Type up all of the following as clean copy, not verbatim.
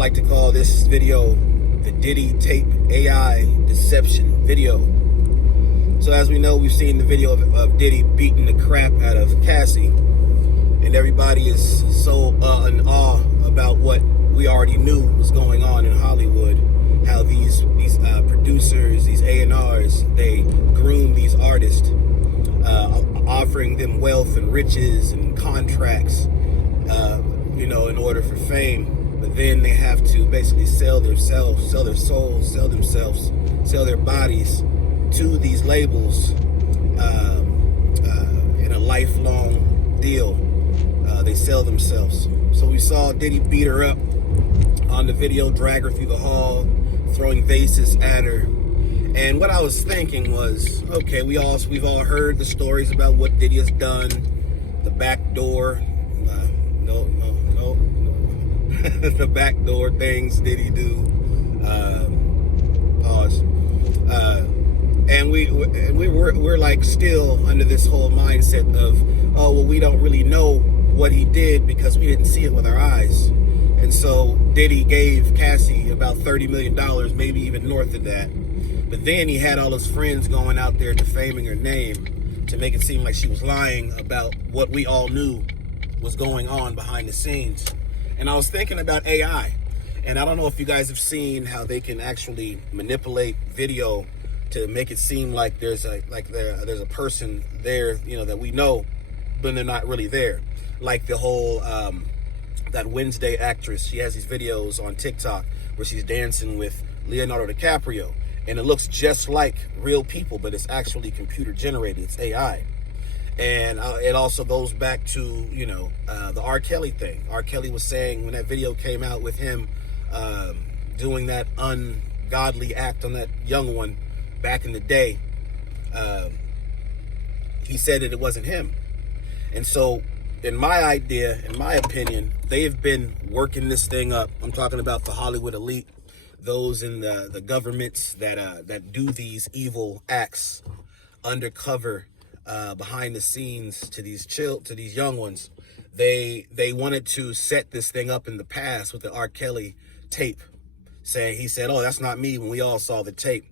like to call this video the Diddy tape AI deception video. So as we know, we've seen the video of Diddy beating the crap out of Cassie, and everybody is so in awe about what we already knew was going on in Hollywood. How these producers, these A&Rs, they groom these artists, offering them wealth and riches and contracts, in order for fame. But then they have to basically sell themselves, sell their souls, sell themselves, sell their bodies to these labels in a lifelong deal. They sell themselves. So we saw Diddy beat her up on the video, drag her through the hall, throwing vases at her. And what I was thinking was, okay, we've all heard the stories about what Diddy has done, the back door, the back door things Diddy do. Pause. And we're like still under this whole mindset of, oh well, we don't really know what he did because we didn't see it with our eyes. And so Diddy gave Cassie about $30 million, maybe even north of that. But then he had all his friends going out there defaming her name to make it seem like she was lying about what we all knew was going on behind the scenes. And I was thinking about AI. And I don't know if you guys have seen how they can actually manipulate video to make it seem like there's a person there, that we know, but they're not really there. Like the whole that Wednesday actress, she has these videos on TikTok where she's dancing with Leonardo DiCaprio, and it looks just like real people, but it's actually computer generated. It's AI. And it also goes back to, the R. Kelly thing. R. Kelly was saying when that video came out with him doing that ungodly act on that young one back in the day, he said that it wasn't him. And so in my opinion, they have been working this thing up. I'm talking about the Hollywood elite, those in the governments that do these evil acts undercover, behind the scenes to these young ones. They wanted to set this thing up in the past with the R. Kelly tape, saying he said, "Oh, that's not me," when we all saw the tape.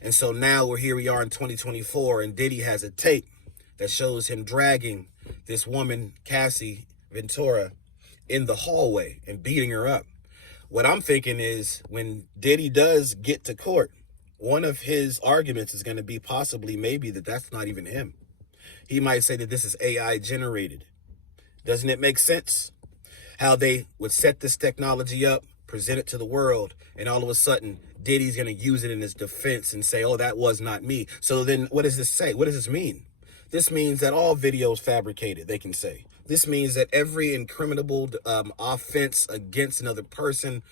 And so now we are in 2024, and Diddy has a tape that shows him dragging this woman, Cassie Ventura, in the hallway and beating her up. What I'm thinking is when Diddy does get to court, one of his arguments is going to be possibly maybe that's not even him. He might say that this is AI generated. Doesn't it make sense? How they would set this technology up, present it to the world, and all of a sudden Diddy's going to use it in his defense and say, oh, that was not me. So then what does this say? What does this mean? This means that all videos fabricated, they can say. This means that every incriminable offense against another person,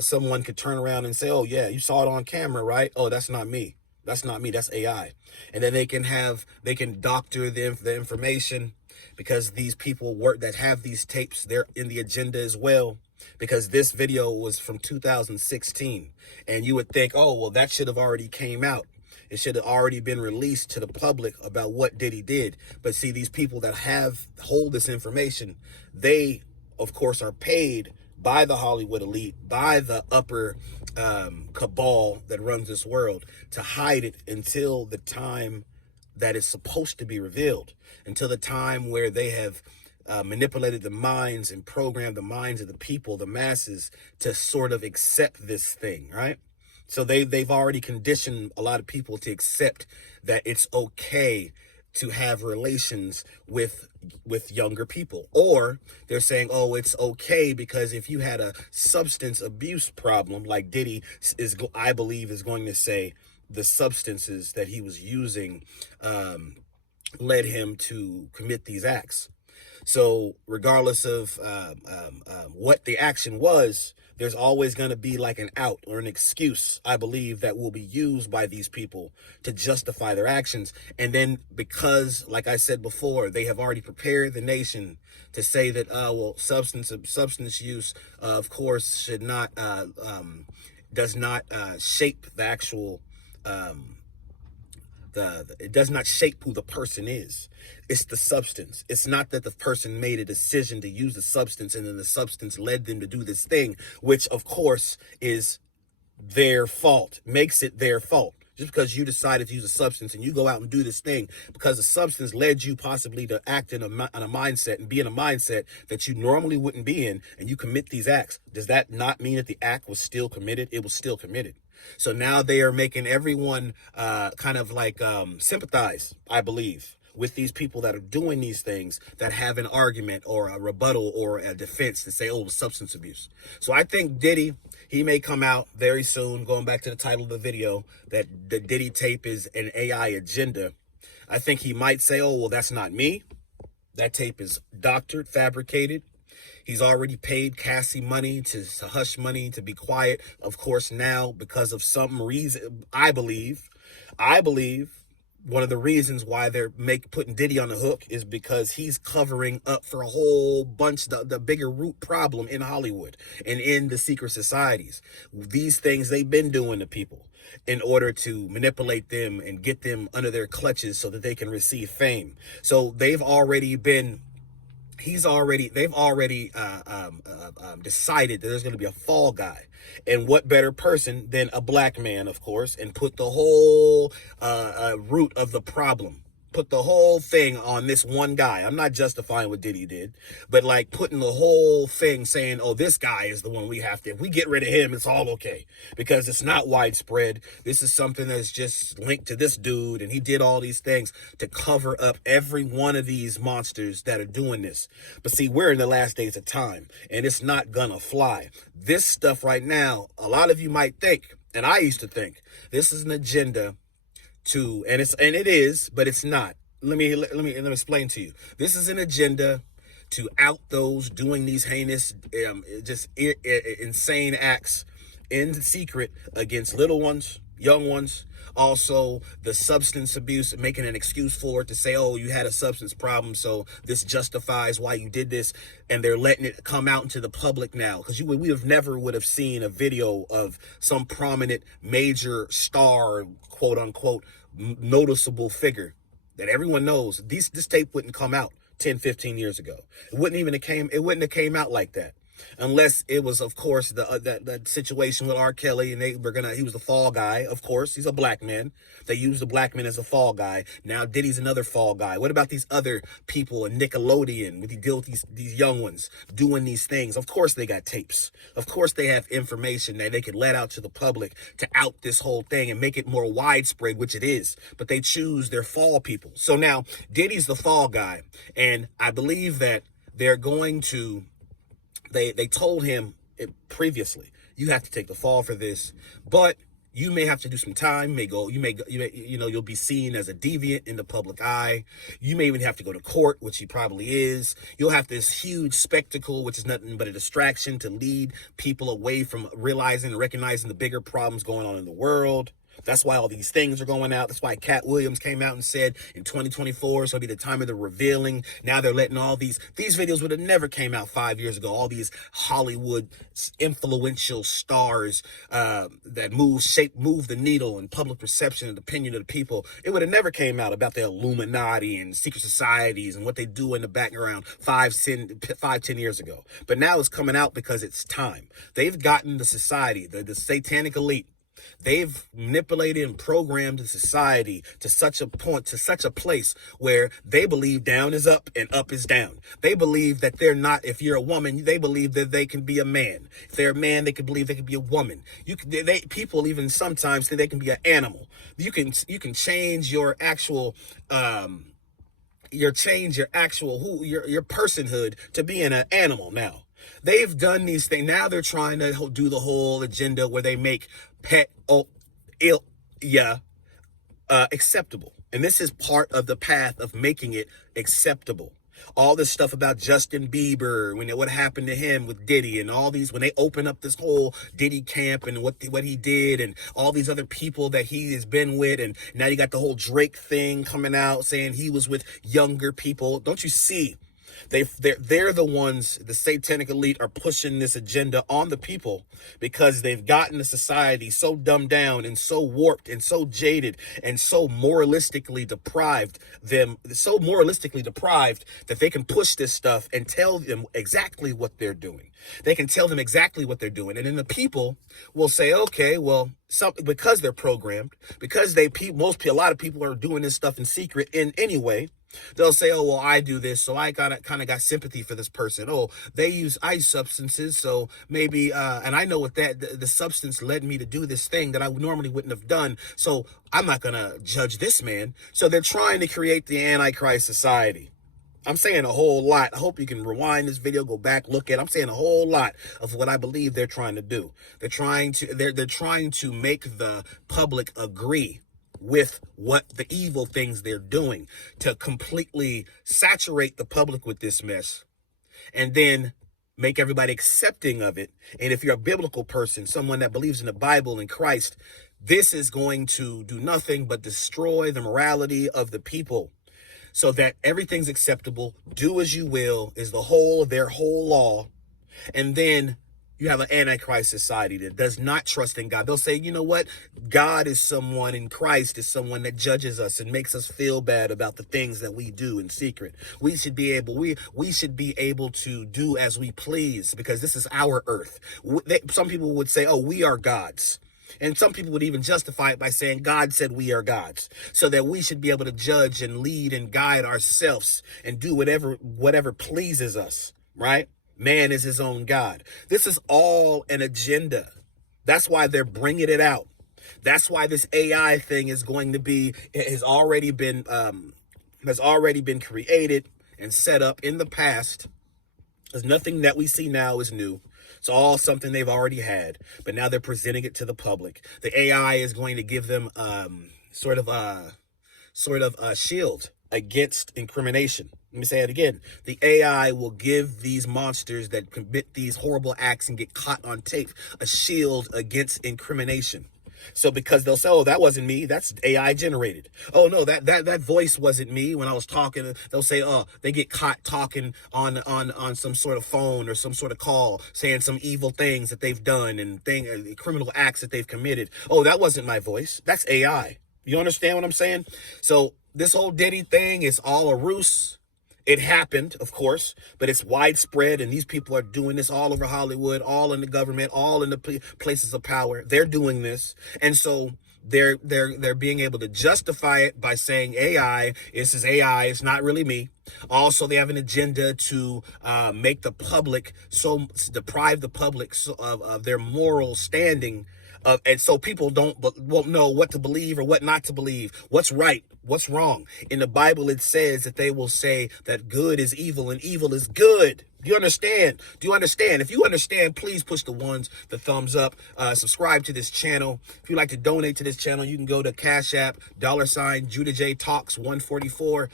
someone could turn around and say, oh, yeah, you saw it on camera, right? Oh, that's not me. That's not me. That's AI. And then they can doctor the information, because these people that have these tapes, they're in the agenda as well. Because this video was from 2016, and you would think, oh, well, that should have already came out. It should have already been released to the public about what Diddy did. But see, these people that hold this information, they, of course, are paid by the Hollywood elite, by the upper cabal that runs this world, to hide it until the time that is supposed to be revealed, until the time where they have manipulated the minds and programmed the minds of the people, the masses, to sort of accept this thing, right? So they've already conditioned a lot of people to accept that it's okay to have relations with younger people. Or they're saying, oh, it's okay because if you had a substance abuse problem, like Diddy I believe is going to say the substances that he was using led him to commit these acts. So regardless of what the action was, there's always going to be like an out or an excuse, I believe, that will be used by these people to justify their actions. And then because, like I said before, they have already prepared the nation to say that, substance use, of course, should not, does not shape the actual it does not shape who the person is. It's the substance. It's not that the person made a decision to use the substance and then the substance led them to do this thing, which of course is their fault, makes it their fault. Just because you decided to use a substance and you go out and do this thing because the substance led you possibly to act in a mindset and be in a mindset that you normally wouldn't be in, and you commit these acts, does that not mean that the act was still committed? It was still committed. So now they are making everyone kind of like sympathize, I believe, with these people that are doing these things that have an argument or a rebuttal or a defense to say, oh, it was substance abuse. So I think Diddy, he may come out very soon, going back to the title of the video, that the Diddy tape is an AI agenda. I think he might say, oh, well, that's not me. That tape is doctored, fabricated. He's already paid Cassie money to hush money, to be quiet. Of course, now, because of some reason, I believe one of the reasons why they're putting Diddy on the hook is because he's covering up for a whole bunch of the bigger root problem in Hollywood and in the secret societies. These things they've been doing to people in order to manipulate them and get them under their clutches so that they can receive fame. So they've already decided that there's going to be a fall guy. And what better person than a black man, of course, and put the whole root of the problem, put the whole thing on this one guy. I'm not justifying what Diddy did, but like putting the whole thing saying, oh, this guy is the one we have to, if we get rid of him, it's all okay, because it's not widespread. This is something that's just linked to this dude, and he did all these things to cover up every one of these monsters that are doing this. But see, we're in the last days of time, and it's not gonna fly. This stuff right now, a lot of you might think, and I used to think, this is an agenda and it is, but it's not. Let me explain to you. This is an agenda to out those doing these heinous, insane acts in secret against little ones, young ones. Also, the substance abuse, making an excuse for it to say, oh, you had a substance problem, so this justifies why you did this. And they're letting it come out into the public now, because we would have seen a video of some prominent major star, quote unquote, noticeable figure that everyone knows. This tape wouldn't come out 10, 15 years ago. It wouldn't have came out like that. Unless it was, of course, that situation with R. Kelly, and he was the fall guy. Of course, he's a black man. They used the black man as a fall guy. Now Diddy's another fall guy. What about these other people in Nickelodeon? When he deal with these young ones doing these things? Of course they got tapes. Of course they have information that they could let out to the public to out this whole thing and make it more widespread, which it is. But they choose their fall people. So now Diddy's the fall guy, and I believe that they're going to. They told him previously, you have to take the fall for this, but you may have to do some time. You'll be seen as a deviant in the public eye. You may even have to go to court, which he probably is. You'll have this huge spectacle, which is nothing but a distraction to lead people away from realizing and recognizing the bigger problems going on in the world. That's why all these things are going out. That's why Cat Williams came out and said in 2024, so it'll be the time of the revealing. Now they're letting all these videos would have never came out 5 years ago. All these Hollywood influential stars that move the needle in public perception and opinion of the people. It would have never came out about the Illuminati and secret societies and what they do in the background 5-10 years ago. But now it's coming out because it's time. They've gotten the society, the satanic elite. They've manipulated and programmed the society to such a point, to such a place where they believe down is up and up is down. They believe that they're not, if you're a woman, they believe that they can be a man. If they're a man, they can believe they can be a woman. People even sometimes think they can be an animal. You can change your actual, your personhood to being an animal now. They've done these things. Now they're trying to do the whole agenda where they make acceptable. And this is part of the path of making it acceptable. All this stuff about Justin Bieber, what happened to him with Diddy, and all these, when they open up this whole Diddy camp and what he did, and all these other people that he has been with, and now you got the whole Drake thing coming out saying he was with younger people. Don't you see They're the ones, the satanic elite are pushing this agenda on the people because they've gotten the society so dumbed down and so warped and so jaded and so moralistically deprived that they can push this stuff and tell them exactly what they're doing. They can tell them exactly what they're doing. And then the people will say, okay, well, because they're programmed, because a lot of people are doing this stuff in secret in anyway, they'll say, oh, well, I do this, so I kind of got sympathy for this person. Oh, they use ice substances, so maybe, and I know what the substance led me to do this thing that I normally wouldn't have done, so I'm not going to judge this man. So they're trying to create the Antichrist society. I'm saying a whole lot. I hope you can rewind this video, go back, look at it. I'm saying a whole lot of what I believe they're trying to do. They're trying to make the public agree with what the evil things they're doing, to completely saturate the public with this mess and then make everybody accepting of it. And if you're a biblical person, someone that believes in the Bible and Christ, this is going to do nothing but destroy the morality of the people, so that everything's acceptable. Do as you will is their whole law. And then you have an Antichrist society that does not trust in God. They'll say, you know what? God is someone, and Christ is someone that judges us and makes us feel bad about the things that we do in secret. We should be able to do as we please because this is our earth. Some people would say, oh, we are gods. And some people would even justify it by saying God said we are gods, so that we should be able to judge and lead and guide ourselves and do whatever pleases us, right? Man is his own God. This is all an agenda. That's why they're bringing it out. That's why this AI thing has already been created and set up in the past. There's nothing that we see now is new. It's all something they've already had, but now they're presenting it to the public. The AI is going to give them sort of a shield against incrimination. Let me say it again. The AI will give these monsters that commit these horrible acts and get caught on tape a shield against incrimination. So because they'll say, oh, that wasn't me, that's AI generated. Oh no, that voice wasn't me when I was talking. They'll say, oh, they get caught talking on some sort of phone or some sort of call, saying some evil things that they've done and criminal acts that they've committed. Oh, that wasn't my voice. That's AI. You understand what I'm saying? So this whole Diddy thing is all a ruse. It happened, of course, but it's widespread, and these people are doing this all over Hollywood, all in the government, all in the places of power. They're doing this, and so they're being able to justify it by saying AI. This is AI. It's not really me. Also, they have an agenda to make the public deprive the public of their moral standing. And so people won't know what to believe or what not to believe, what's right, what's wrong. In the Bible, it says that they will say that good is evil and evil is good. Do you understand? Do you understand? If you understand, please push the thumbs up, subscribe to this channel. If you'd like to donate to this channel, you can go to Cash App, $ Judah J Talks 144,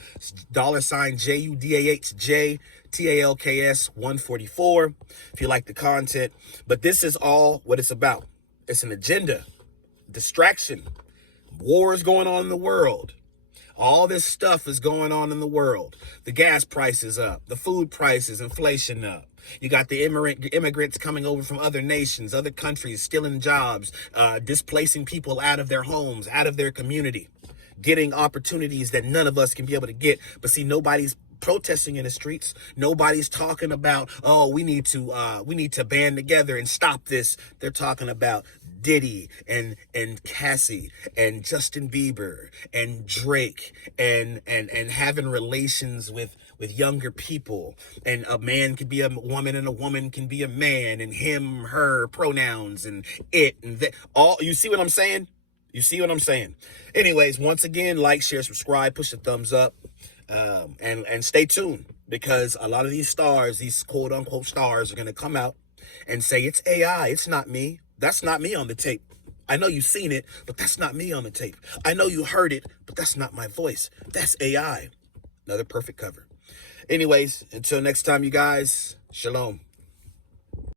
$ JUDAHJ TALKS 144. If you like the content, but this is all what it's about. It's an agenda, distraction, wars going on in the world. All this stuff is going on in the world. The gas prices up, the food prices, inflation up. You got the immigrants coming over from other nations, other countries, stealing jobs, displacing people out of their homes, out of their community, getting opportunities that none of us can be able to get. But see, nobody's protesting in the streets. Nobody's talking about, oh, we need to band together and stop this. They're talking about Diddy and Cassie and Justin Bieber and Drake and having relations with younger people, and a man could be a woman and a woman can be a man, and him, her pronouns and it and that. All, you see what I'm saying? You see what I'm saying? Anyways, once again, like, share, subscribe, push the thumbs up. And stay tuned, because a lot of these stars, these quote unquote stars, are going to come out and say, it's AI. It's not me. That's not me on the tape. I know you've seen it, but that's not me on the tape. I know you heard it, but that's not my voice. That's AI. Another perfect cover. Anyways, until next time, you guys, shalom.